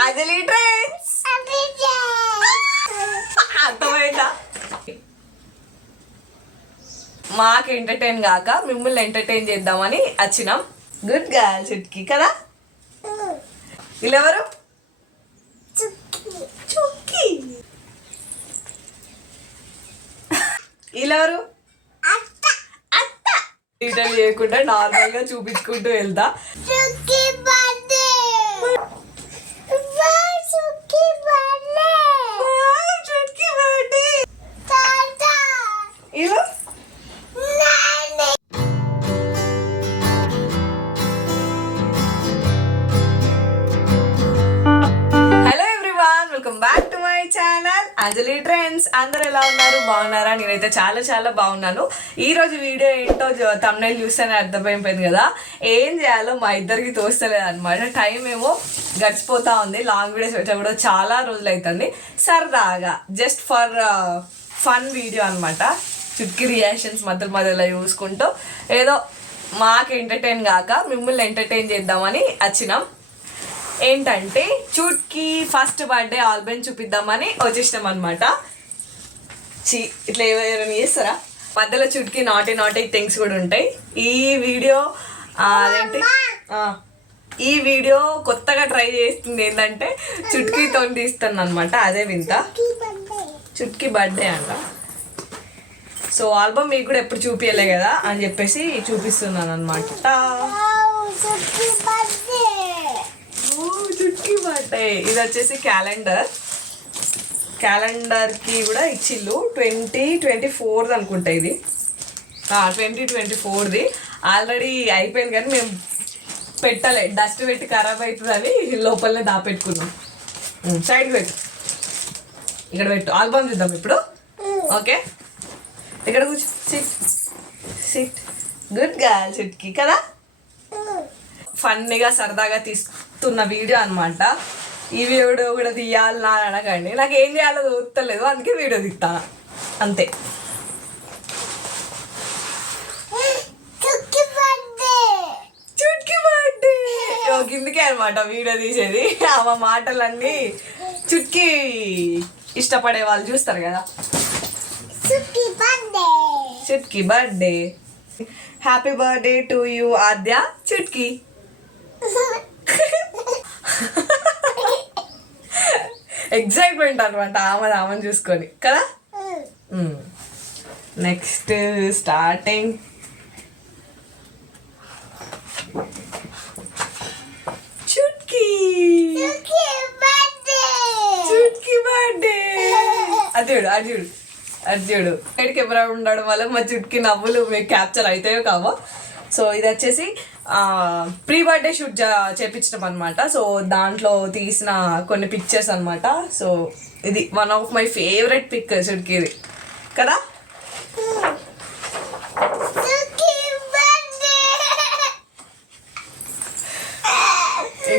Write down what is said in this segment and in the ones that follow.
అంజలి trends అర్థమైందా? మాకు entertain కాక మిమ్మల్ని ఎంటర్టైన్ చేద్దామని వచ్చినాం. గుడ్ గర్ల్ చుట్కీ కదా. వీళ్ళెవరు? చుక్కి. వీళ్ళెవరు? అత్త. డీటెయిల్ చేయకుండా నార్మల్ గా చూపించుకుంటూ వెళ్తా. అంజలి ట్రెండ్స్. అందరు ఎలా ఉన్నారు? బాగున్నారా? నేనైతే చాలా చాలా బాగున్నాను. ఈ రోజు వీడియో ఏంటో థంబ్నెయిల్ చూస్తేనే అర్థమైపోయింది కదా. ఏం చేయాలో మా ఇద్దరికి తోస్తలేదు అనమాట. టైం ఏమో గడిచిపోతా ఉంది. లాంగ్ వీడియోస్ వచ్చా కూడా చాలా రోజులు అవుతుంది. సరదాగా జస్ట్ ఫర్ ఫన్ వీడియో అనమాట. చుట్కీ రియాక్షన్స్ మధ్యలో చూసుకుంటూ ఏదో మాకు ఎంటర్టైన్ కాక మిమ్మల్ని ఎంటర్టైన్ చేద్దామని వచ్చినాం. ఏంటంటే చుట్కీ ఫస్ట్ బర్త్డే ఆల్బమ్ చూపిద్దామని వచ్చేసినాం అనమాట. ఇట్లా ఎవరైనా చేస్తారా? మధ్యలో చుట్కీ నాటి థింగ్స్ కూడా ఉంటాయి. ఈ వీడియో అదేంటి ఈ వీడియో కొత్తగా ట్రై చేస్తుంది ఏంటంటే చుట్కీతో తీస్తాను అనమాట. అదే వింత. చుట్కీ బర్త్డే అంట. సో ఆల్బమ్ మీకు కూడా ఎప్పుడు చూపించలే కదా అని చెప్పేసి చూపిస్తున్నాను అనమాట. చుట్కీ బర్త్డే. ఇది వచ్చేసి క్యాలెండర్కి కూడా ఇచ్చిళ్ళు. 2024 అనుకుంటా. ఇది 2024ది. ఆల్రెడీ అయిపోయింది కానీ మేము పెట్టలే. డస్ట్ పెట్టి ఖరాబ్ అవుతుందని లోపలనే దాపెట్టుకున్నాం. సైడ్కి పెట్టు, ఇక్కడ పెట్టు. ఆల్బమ్ చూద్దాం ఇప్పుడు. ఓకే, ఇక్కడ కూర్చో. సిట్. గుడ్ గర్ల్ చుట్కీ కదా. ఫన్నీగా సరదాగా తీస్తున్న వీడియో అనమాట. ఈ వీడియో కూడా తీయాలని అనకండి. నాకు ఏం చేయాలో చూస్తలేదు, అందుకే వీడియో తీస్తాను అంతే. చుట్కీ బర్త్డే కిందకే అనమాట వీడియో తీసేది. ఆ మాటలన్నీ చుట్కీ ఇష్టపడే వాళ్ళు చూస్తారు కదా. Chutki birthday. Happy birthday to you Aadya. Chutki excitement అనమాట ఆమెను చూసుకొని కదా. Next starting. చుట్కీ బర్త్డే. అర్జుడు సైడ్ కెమెరా ఉండడం వల్ల మా చుట్కీ నవ్వులు మీకు క్యాప్చర్ అవుతాయో కావో. సో ఇది వచ్చేసి ప్రీ బర్త్డే షూట్ చేపించడం అనమాట. సో దాంట్లో తీసిన కొన్ని పిక్చర్స్ అనమాట. సో ఇది one of my favourite pic చుట్కీది కదా.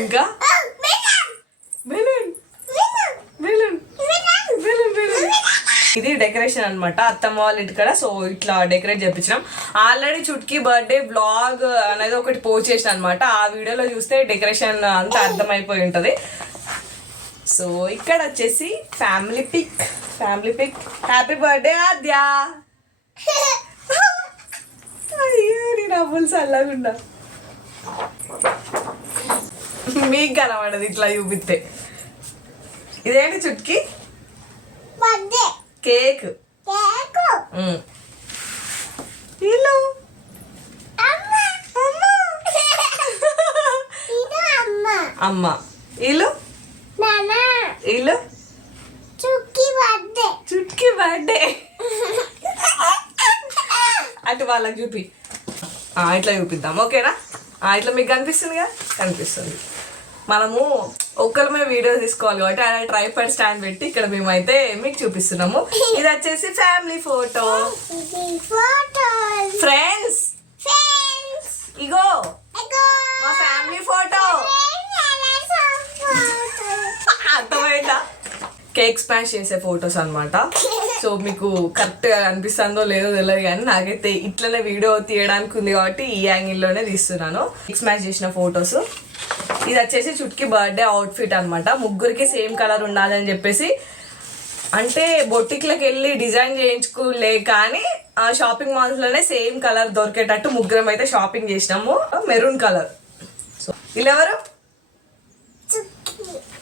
ఇంకా ఇది డెకరేషన్ అనమాట అత్తమ్మ వాళ్ళ ఇంటికాడ. సో ఇట్లా డెకరేట్ చేయించినాం. ఆల్రెడీ చుట్కీ బర్త్డే బ్లాగ్ అనేది ఒకటి పోస్ట్ చేసిన అనమాట. ఆ వీడియోలో చూస్తే డెకరేషన్ అంతా అర్థమైపోయి ఉంటుంది. సో ఇక్కడ వచ్చేసి family pick. Happy birthday Aadya. అయ్యో నేను అవ్వలు చల్లగుండా మీకు కనబడదు ఇట్లా చూపిస్తే. ఇదేంటి చుట్కీ? కేక్. వీళ్ళు అమ్మ. వీళ్ళు చుట్కీ బర్త్డే. అటు వాళ్ళకి చూపి. ఇట్లా చూపిద్దాం ఓకేనా. ఇట్లా మీకు కనిపిస్తుందిగా. కనిపిస్తుంది. మనము ఒక్కరిమే వీడియో తీసుకోవాలి కాబట్టి అలా ట్రైపాడ్ స్టాండ్ పెట్టి ఇక్కడ మేమైతే మీకు చూపిస్తున్నాము. ఇది వచ్చేసి ఫ్యామిలీ ఫోటో. ఫ్రెండ్స్ ఇగో మా ఫ్యామిలీ ఫోటో. అర్థమైందా? కేక్ స్మాష్ చేసే ఫొటోస్ అనమాట. సో మీకు కరెక్ట్గా అనిపిస్తుందో లేదో తెలియదు కానీ నాకైతే ఇట్లనే వీడియో తీయడానికి ఉంది కాబట్టి ఈ యాంగిల్లోనే తీస్తున్నాను. కేక్ స్మాష్ చేసిన ఫొటోస్. ఇది వచ్చేసి చుట్కి బర్త్డే అవుట్ఫిట్ అనమాట. ముగ్గురికి సేమ్ కలర్ ఉండాలని చెప్పేసి, అంటే బొటిక్లకు వెళ్ళి డిజైన్ చేయించుకోలే కానీ ఆ షాపింగ్ మాల్స్లోనే సేమ్ కలర్ దొరికేటట్టు ముగ్గురం అయితే షాపింగ్ చేసినాము. Maroon colour. సో ఇలా ఎవరు?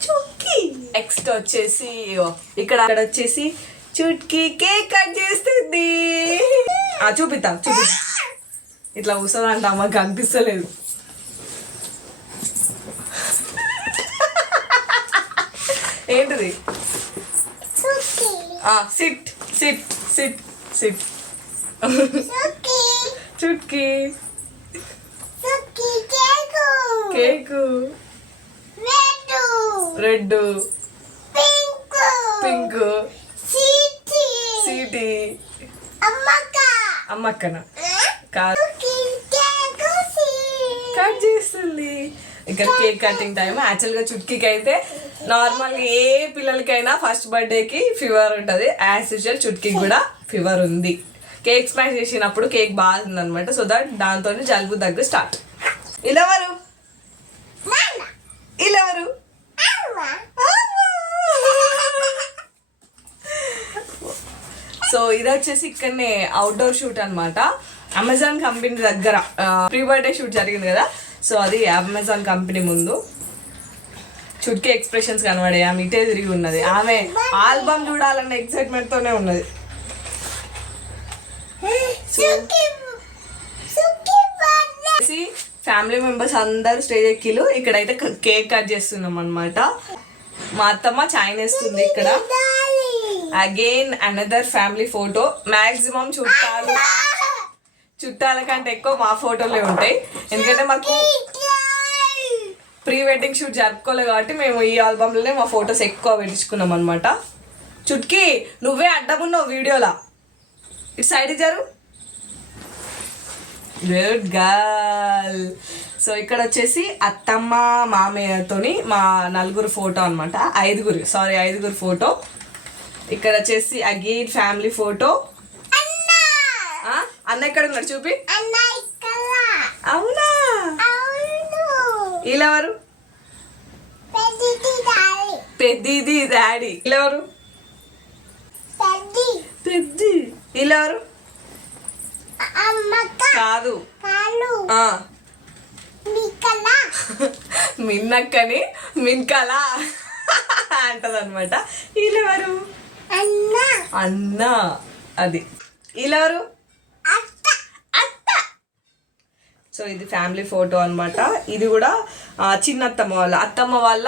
చుట్కీ. నెక్స్ట్ వచ్చేసి ఇక్కడ వచ్చేసి చుట్కీ కేక్ కట్ చేస్తుంది. చూపిస్తా ఇట్లా కూర్చోదంట, అమ్మకి కనిపిస్తలేదు. ఏంటిది? Sit sit sit sit. Chutki cake red pink సీటీ అమ్మక్కన కాదు కట్ చేస్తుంది. ఇక్కడ కేక్ కటింగ్ టైం. యాక్చువల్గా చుట్కీకి అయితే నార్మల్గా ఏ పిల్లలకైనా ఫస్ట్ బర్త్డేకి ఫీవర్ ఉంటుంది. యాజ్ యూజువల్ చుట్కీకి కూడా ఫీవర్ ఉంది. కేక్ స్మాష్ చేసినప్పుడు కేక్ బాగుంది అనమాట. సో దట్ దాంతో జలుబు దగ్గు స్టార్ట్. ఇలా ఎవరు? ఇలా ఎవరు? సో ఇది వచ్చేసి ఇక్కడనే అవుట్డోర్ షూట్ అనమాట. అమెజాన్ కంపెనీ దగ్గర ప్రీ బర్త్డే షూట్ జరిగింది కదా, సో అది అమెజాన్ కంపెనీ ముందు. చుట్కీ ఎక్స్ప్రెషన్స్ కనబడే, ఆమె ఇటే తిరిగి ఉన్నది. ఆమె ఆల్బమ్ చూడాలన్న ఎక్సైట్మెంట్ తోనే ఉన్నది. ఫ్యామిలీ మెంబర్స్ అందరు స్టేజ్ ఎక్కిలు. ఇక్కడైతే కేక్ కట్ చేస్తున్నాం అనమాట. మా అత్తమ్మ చాయ్ వేస్తుంది ఇక్కడ. Again another family photo. Maximum చుట్టాల కంటే ఎక్కువ మా ఫోటోలే ఉంటాయి. ఎందుకంటే మాకు ప్రీ వెడ్డింగ్ షూట్ జరుపుకోలేదు కాబట్టి మేము ఈ ఆల్బమ్లోనే మా ఫొటోస్ ఎక్కువ పెట్టించుకున్నాం అనమాట. చుట్కీ నువ్వే అడ్డమున్నావు వీడియోలా. ఇటు సైడ్ జరు. Good girl. సో ఇక్కడ వచ్చేసి అత్తమ్మ మామయ్యతోని మా నలుగురు ఫోటో అనమాట. ఐదుగురు ఫోటో. ఇక్కడ వచ్చేసి అగైన్ ఫ్యామిలీ ఫోటో. అన్న ఎక్కడ ఉన్నాడు చూపి. అవునా? ఇలా ఎవరు? పెద్దిది డాడీ. ఇలా ఎవరు? పెద్ది. ఇలా ఎవరు? కాదు, మిన్నక్కని మిన్కలా అంటదనమాట. వీళ్ళెవరు? అన్న. అది. వీళ్ళెవరు? అత్త. సో ఇది ఫ్యామిలీ ఫోటో అనమాట. ఇది కూడా అత్తమ్మ వాళ్ళ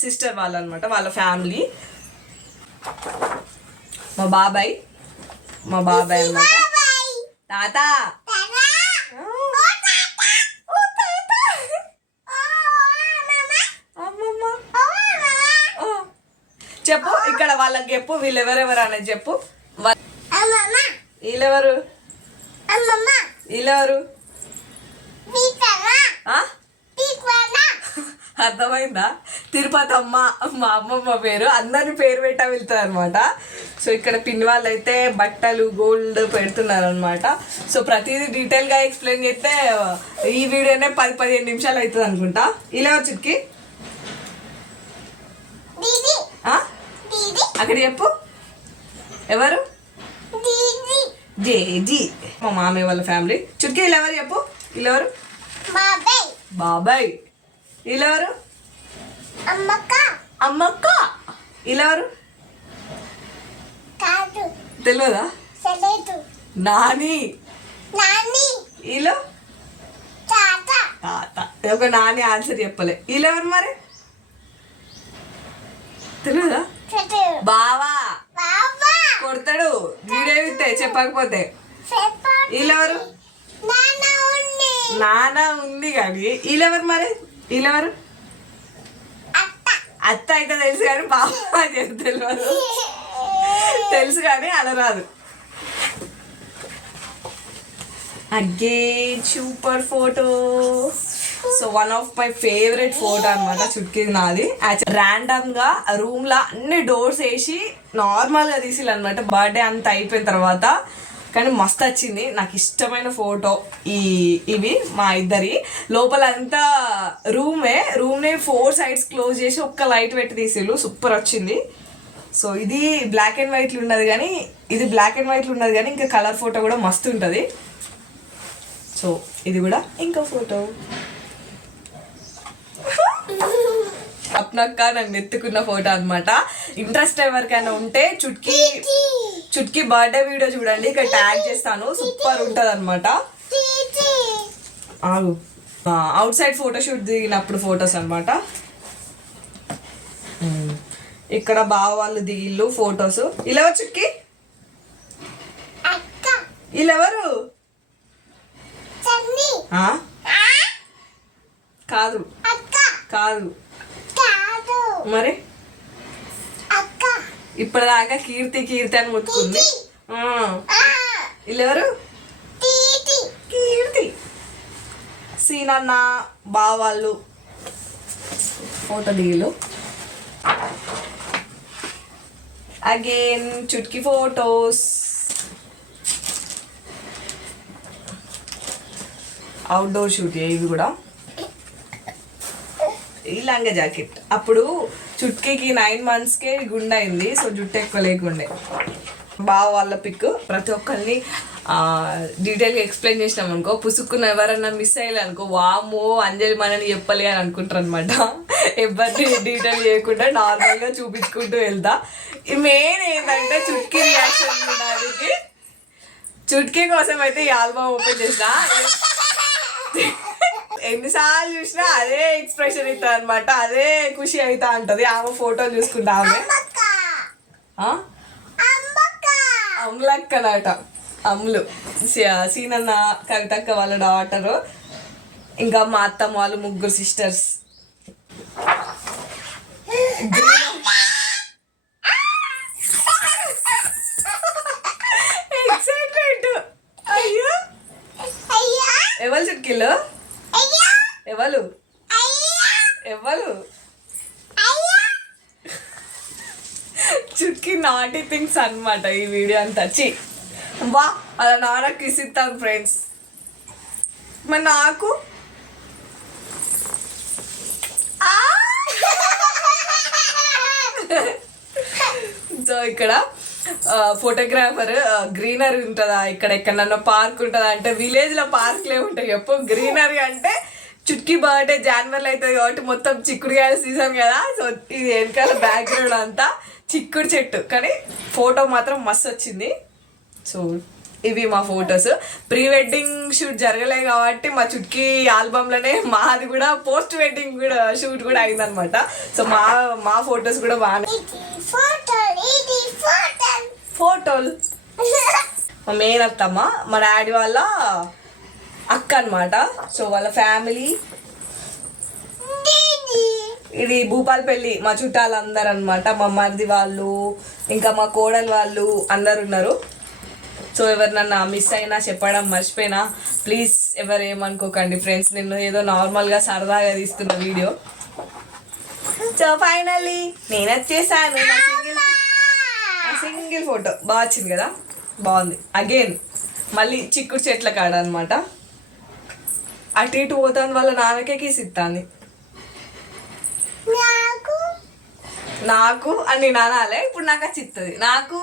సిస్టర్ వాళ్ళ అనమాట, వాళ్ళ ఫ్యామిలీ. మా బాబాయ్ అనమాట. తాత చెప్పు. ఇక్కడ వాళ్ళకి చెప్పు వీళ్ళు ఎవరెవరు అనేది చెప్పు. వీళ్ళెవరు? వీళ్ళెవరు? అర్థమైందా? తిరుపతి అమ్మ, మా అమ్మమ్మ పేరు. అందరిని పేరు పెట్టా వెళ్తుంది అనమాట. సో ఇక్కడ పిన్ని వాళ్ళు అయితే బట్టలు గోల్డ్ పెడుతున్నారు అనమాట. సో ప్రతిదీ డీటెయిల్గా ఎక్స్ప్లెయిన్ చేస్తే ఈ వీడియోనే 10-15 నిమిషాలు అవుతుంది అనుకుంటా. ఇలా చుట్కీ అక్కడ చెప్పు. ఎవరు? జేజీ, మా మామయ్య వాళ్ళ ఫ్యామిలీ. చుట్కీ ఇలా ఎవరు చెప్పు. ఇలా ఎవరు? బాబాయ్. ఇలా ఎవరు? అమ్మక్క. ఇలా ఎవరు? తెలియదా? నాని. ఇలా తాత. ఒక నాని ఆన్సర్ చెప్పలే. ఇలా ఎవరు మరి? తెలియదా? బావా. కొడతాడు వీడియో ఇస్తే చెప్పకపోతే. వీళ్ళెవరు? నాన్న ఉంది కానీ. వీళ్ళెవరు మరి? వీళ్ళెవరు? అత్త అయితే తెలుసు కానీ బావ తెలియదు. తెలుసు కానీ అనరాదు. Again super photo. So one of my favourite photo అనమాట చుట్కీ నాది. ర్యాండమ్ గా రూమ్ లా అన్ని డోర్స్ వేసి నార్మల్ గా తీసిల్ అనమాట. బర్త్డే అంత అయిపోయిన తర్వాత కానీ మస్తు వచ్చింది. నాకు ఇష్టమైన ఫోటో ఇవి మా ఇద్దరి. లోపలంతా రూమ్ని 4 సైడ్స్ క్లోజ్ చేసి ఒక్క లైట్ పెట్టి తీసిళ్ళు. సూపర్ వచ్చింది. సో ఇది బ్లాక్ అండ్ వైట్లు ఉన్నది కానీ ఇంకా కలర్ ఫోటో కూడా మస్తు ఉంటుంది. సో ఇది కూడా ఇంకో ఫోటో. అప్నక్క నన్ను ఎత్తుకున్న ఫోటో అనమాట. ఇంట్రెస్ట్ ఎవరికైనా ఉంటే చుట్కీ బర్త్డే వీడియో చూడండి, ఇక్కడ ట్యాగ్ చేస్తాను. సూపర్ ఉంటుంది అనమాట. అవుట్ సైడ్ ఫోటోషూట్ దిగినప్పుడు ఫొటోస్ అనమాట. ఇక్కడ బావ వాళ్ళు దిగిళ్ళు ఫొటోస్. ఇలా చుట్కీ వీళ్ళెవరు? కాదు కాదు మరి ఇప్పటిదాకా కీర్తి అని ముట్టుకుంది. వీళ్ళెవరు? కీర్తి, సీనన్న, బావాళ్ళు ఫోటో దిగిలు. Again Chutki photos. Outdoor shoot ఇవి కూడా. ఈ లంగా జాకెట్ అప్పుడు చుట్కీకి 9 monthsకే గుండె అయింది. సో జుట్టు ఎక్కువ లేకుండే. బావ వాళ్ళ పిక్ ప్రతి ఒక్కరిని డీటెయిల్గా ఎక్స్ప్లెయిన్ చేసినాం అనుకో, పుసుక్కున్న ఎవరన్నా మిస్ అయ్యాలి అనుకో, వామో అంజలి మనని చెప్పాలి అని అనుకుంటారు అనమాట. ఎవరిని డీటెయిల్ చేయకుండా నార్మల్గా చూపించుకుంటూ వెళ్తా. మెయిన్ ఏంటంటే చుట్కీ రియాక్షన్ ఉండడానికి. చుట్కీ కోసం అయితే ఈ ఆల్బమ్ ఓపెన్ చేసిన. ఎన్నిసార్లు చూసినా అదే ఎక్స్ప్రెషన్ అవుతుంది అనమాట. అదే ఖుషి అవుతా ఉంటది ఆమె ఫోటో చూసుకుంటా. ఆమె అమ్ములక్కనట. అమ్ములు సీనన్న, కవితక్క వాళ్ళ డాటరు, ఇంకా మా అత్తమ్మ వాళ్ళు 3 sisters. ఎక్సైట్మెంట్. అయ్యో ఎవరు చుట్కీలు? ఎవరు చుట్కీ నాటి థింగ్స్ అనమాట ఈ వీడియో అంతా. వా అలా నాన్నకి కిస్ ఇస్తాను ఫ్రెండ్స్. మరి నాకు సో ఇక్కడ ఫోటోగ్రాఫర్ గ్రీనరీ ఉంటుందా, ఇక్కడ ఎక్కడన్నా పార్క్ ఉంటుందా అంటే విలేజ్లో పార్క్లే ఉంటాయి. ఎప్పుడు గ్రీనరీ అంటే చుట్కీ బర్త్డే జనవరిలో అవుతుంది కాబట్టి మొత్తం చిక్కుడుకాయల సీజన్ కదా. సో ఇది వెనకాల బ్యాక్గ్రౌండ్ అంతా చిక్కుడు చెట్టు, కానీ ఫోటో మాత్రం మస్తు వచ్చింది. సో ఇవి మా ఫొటోస్. ప్రీ వెడ్డింగ్ షూట్ జరగలే కాబట్టి మా చుట్కీ ఆల్బమ్లోనే మాది కూడా పోస్ట్ వెడ్డింగ్ కూడా షూట్ కూడా అయిందనమాట. సో మా ఫొటోస్ కూడా బాగానే. ఫోటోలు మా మెయిన్ అత్తమ్మ, మా డాడీ వాళ్ళ అక్క అనమాట. సో వాళ్ళ ఫ్యామిలీ. ఇది భూపాలపల్లి మా చుట్టాలు అందరు అనమాట. మా మరిది వాళ్ళు, ఇంకా మా కోడలు వాళ్ళు అందరు ఉన్నారు. సో ఎవరినన్నా మిస్ అయినా చెప్పడం మర్చిపోయినా ప్లీజ్ ఎవరు ఏమనుకోకండి ఫ్రెండ్స్. నేను ఏదో నార్మల్గా సరదాగా తీస్తున్న వీడియో. సో ఫైనల్లీ నేను వచ్చేసాను. నా సింగిల్ ఫోటో బాగా వచ్చింది కదా, బాగుంది. అగైన్ మళ్ళీ చిక్కుడు చెట్ల కాడ అనమాట. అటు ఇటు పోతాను వాళ్ళ నాన్నకే కిస్ ఇస్తాను. నాకు అని నానాలే ఇప్పుడు నాకు వచ్చి ఇస్తుంది. నాకు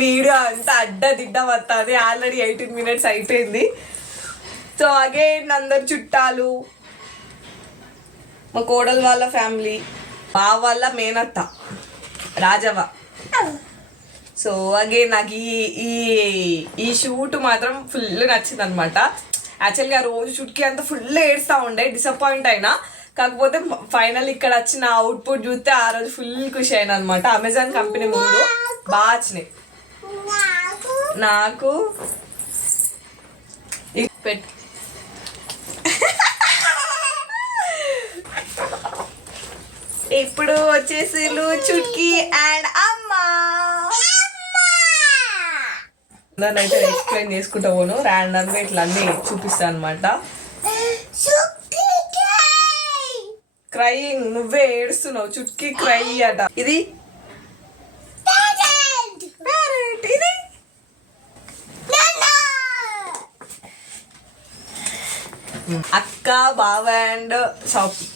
వీడియో అంతా అడ్డదిడ్డ వస్తుంది. ఆల్రెడీ 18 minutes అయిపోయింది. సో అగైన్ అందరు చుట్టాలు, మా కోడలు వాళ్ళ ఫ్యామిలీ, మా వాళ్ళ మేనత్త రాజవ్వ. సో అగైన్ నాకు ఈ షూట్ మాత్రం ఫుల్ నచ్చింది అనమాట. యాక్చువల్గా రోజు చుట్కీ అంతా ఫుల్ ఏడుస్తూ ఉండే, డిసప్పాయింట్ అయినా. కాకపోతే ఫైనల్ ఇక్కడ వచ్చిన అవుట్పుట్ చూస్తే ఆ రోజు ఫుల్ ఖుషి అయినా అనమాట. అమెజాన్ కంపెనీ ముందు బాగా వచ్చినాయి. నాకు పెట్టు ఇప్పుడు వచ్చేసి చుట్కీ అండ్ అమ్మ. అయితే ఎక్స్ప్లెయిన్ చేసుకుంటా పోను, ర్యాండమ్గా ఇట్లా అన్నీ చూపిస్తాను అనమాట. క్రైయింగ్, నువ్వే ఏడుస్తున్నావు. చుట్కీ క్రై అట. ఇది ఇది అక్క, బావ అండ్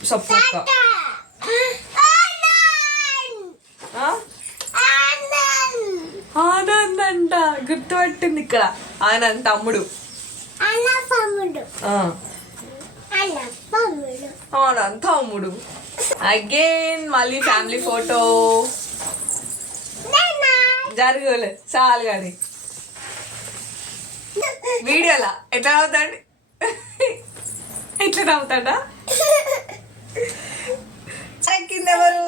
స్వప్నక్క. ఆనంద్ అంట, గుర్తుపట్టింది ఇక్కడ. ఆనంద్ తమ్ముడు. ఆనంద్ తమ్ముడు. అగైన్ మళ్ళీ ఫ్యామిలీ ఫోటో. జరగలే చాలు కానీ వీడియోలా ఎట్లా అవుతాడు, ఎట్లా నవ్వుతాడా? కిందెవరు?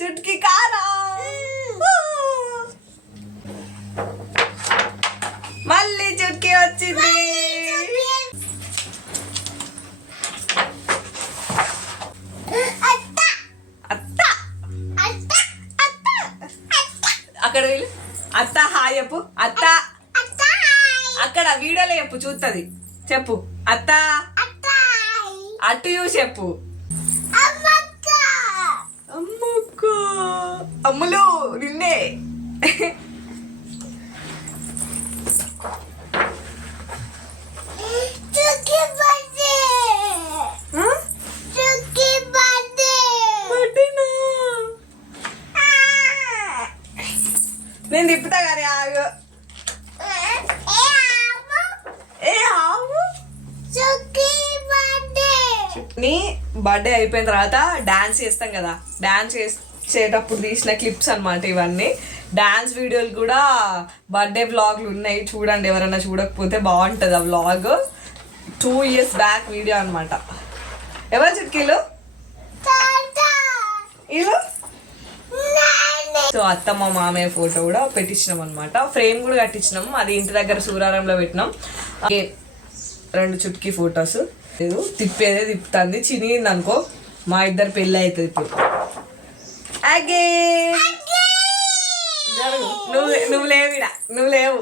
చుట్కీ కారా. మళ్ళీ చుట్కీ వచ్చింది. అక్కడ వీళ్ళు అత్త హాయ్ చెప్పు. అత్త అక్కడ వీడియోలో చెప్పు, చూస్తుంది. చెప్పు అత్త. అటు చూసి చెప్పు. అమ్మక్క అమ్ములు నిన్నే. నేను తిప్పుతా కానీ ఆగు. నీ బర్త్డే అయిపోయిన తర్వాత డాన్స్ చేస్తాం కదా, డాన్స్ చేసేటప్పుడు తీసిన క్లిప్స్ అనమాట ఇవన్నీ. డాన్స్ వీడియోలు కూడా బర్త్డే వ్లాగ్లు ఉన్నాయి, చూడండి. ఎవరైనా చూడకపోతే బాగుంటుంది ఆ వ్లాగ్. 2 years బ్యాక్ వీడియో అనమాట. ఎవరు చుట్కీలు? వీళ్ళు. సో అత్తమ్మ మామయ్య ఫోటో కూడా పెట్టించినాం అనమాట. ఫ్రేమ్ కూడా కట్టించినాం. అది ఇంటి దగ్గర సూరారంలో పెట్టినాం. 2 చుట్కీ ఫొటోస్. తిప్పేదే తిప్పుతుంది. చినిగింది అనుకో మా ఇద్దరు పెళ్ళి అవుతుంది ఇప్పుడు. నువ్వు లేవు ఇడ, నువ్వు లేవు.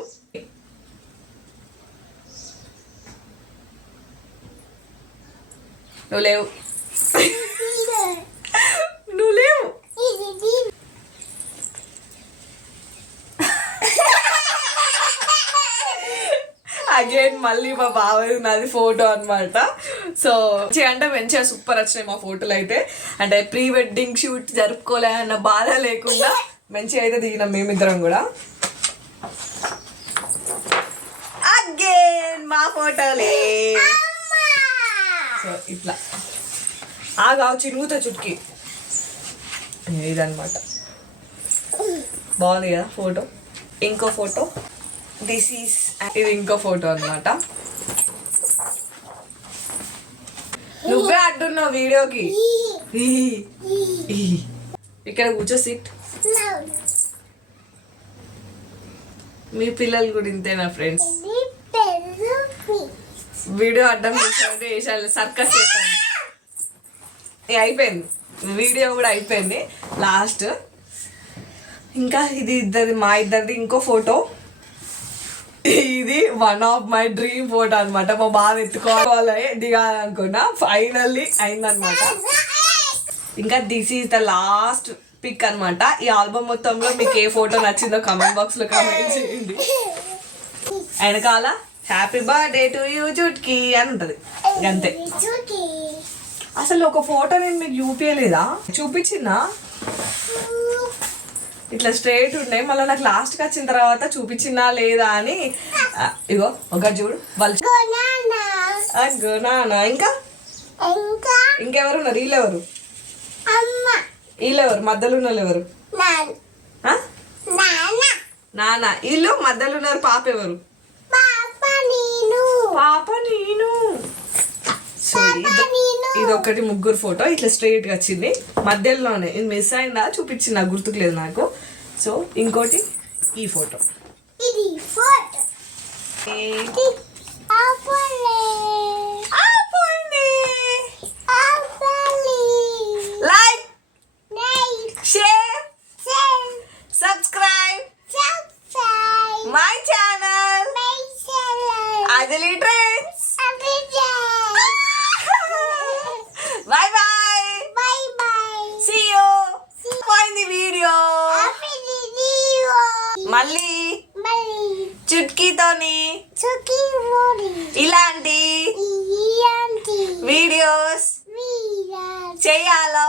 నువ్వు లేవు, నువ్వు లేవు. అగైన్ మళ్ళీ మా బావది నాది ఫోటో అనమాట. సో అంటే మంచిగా సూపర్ వచ్చినాయి మా ఫోటోలు అయితే. అంటే ప్రీ వెడ్డింగ్ షూట్ జరుపుకోలే అన్న బాధ లేకుండా మంచిగా అయితే దిగినాం మేమిద్దరం కూడా. అగైన్ మా ఫోటోలే. సో ఇట్లా ఆగావు చినుగుతా చుట్కీ. ఇదనమాట. బాగుంది కదా ఫోటో. ఇంకో ఫోటో ఇది ఇంకో ఫోటో అనమాట. నువ్వే అడ్డున్నావు వీడియోకి. ఇక్కడ కూర్చో సిట్. మీ పిల్లలు కూడా ఇంతేనా ఫ్రెండ్స్? వీడియో అడ్డం చేసామంటే వేసాలి, సర్కస్ చేస్తాను. అయిపోయింది వీడియో కూడా అయిపోయింది లాస్ట్. ఇంకా ఇది మా ఇద్దరిది ఇంకో ఫోటో. ఇది one of my dream photo అనమాట. మా బాగా ఎత్తుకోవాలి దిగాలనుకున్నా, ఫైనల్లీ అయిందనమాట. ఇంకా this is the last pic అనమాట. ఈ ఆల్బమ్ మొత్తంలో మీకు ఏ ఫోటో నచ్చిందో కమెంట్ బాక్స్ లో కమెంట్ చేయండి. వెనకాల happy birthday to you Chutki అని ఉంటది అంతే. అసలు ఒక ఫోటో నేను మీకు చూపించలేదా? చూపించినా ఇట్లా స్ట్రైట్ ఉన్నాయి. మళ్ళీ నాకు లాస్ట్కి వచ్చిన తర్వాత చూపించినా లేదా అని. ఇగో ఒక చూడు వాళ్ళు. ఇంకా ఇంకెవరున్నారు? వీళ్ళెవరు? వీళ్ళెవరు? మధ్యలో ఉన్న వాళ్ళు ఎవరు? నాన్న. వీళ్ళు మధ్యలో ఉన్నారు. పాప ఎవరు? పాప నేను. సో ఇది ఒకటి ముగ్గురు ఫోటో ఇట్లా స్ట్రైట్ గా వచ్చింది. మధ్యలోనే ఇది మిస్ అయిందా చూపించింది, నాకు గుర్తుకులేదు నాకు. సో ఇంకోటి ఈ photo. Like, share, subscribe my channel అదిలి ట్రెండ్స్. ఇలాంటి వీడియోస్ చేయాలో